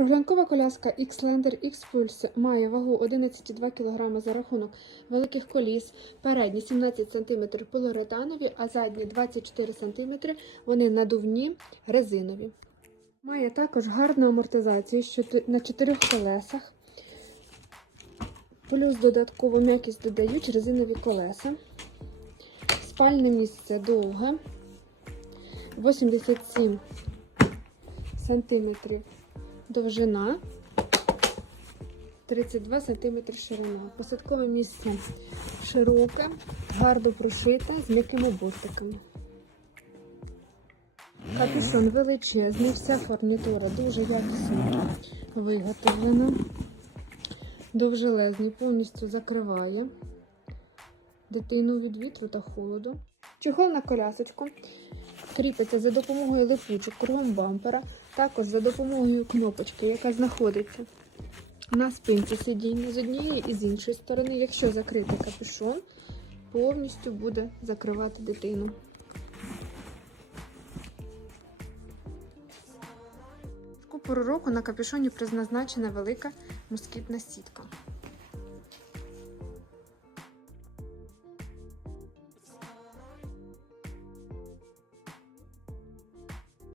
Прогулянкова коляска X-Lander X-Pulse має вагу 11,2 кг за рахунок великих коліс, передні 17 см полуретанові, а задні 24 см, вони надувні, резинові. Має також гарну амортизацію на чотирьох колесах. Плюс додаткову м'якість додають резинові колеса. Спальне місце довге. 87 сантиметрів довжина, 32 см ширина. Посадкове місце широке, гарно прошите з м'якими бортиками. Капюшон величезний, вся фурнітура дуже якісно виготовлена. Довжелезний, повністю закриває дитину від вітру та холоду. Чохол на колясочку кріпиться за допомогою липучок кругом бампера, також за допомогою кнопочки, яка знаходиться на спинці сидіння з однієї і з іншої сторони. Якщо закрити капюшон, повністю буде закривати дитину. Пору року на капюшоні призначена велика москітна сітка.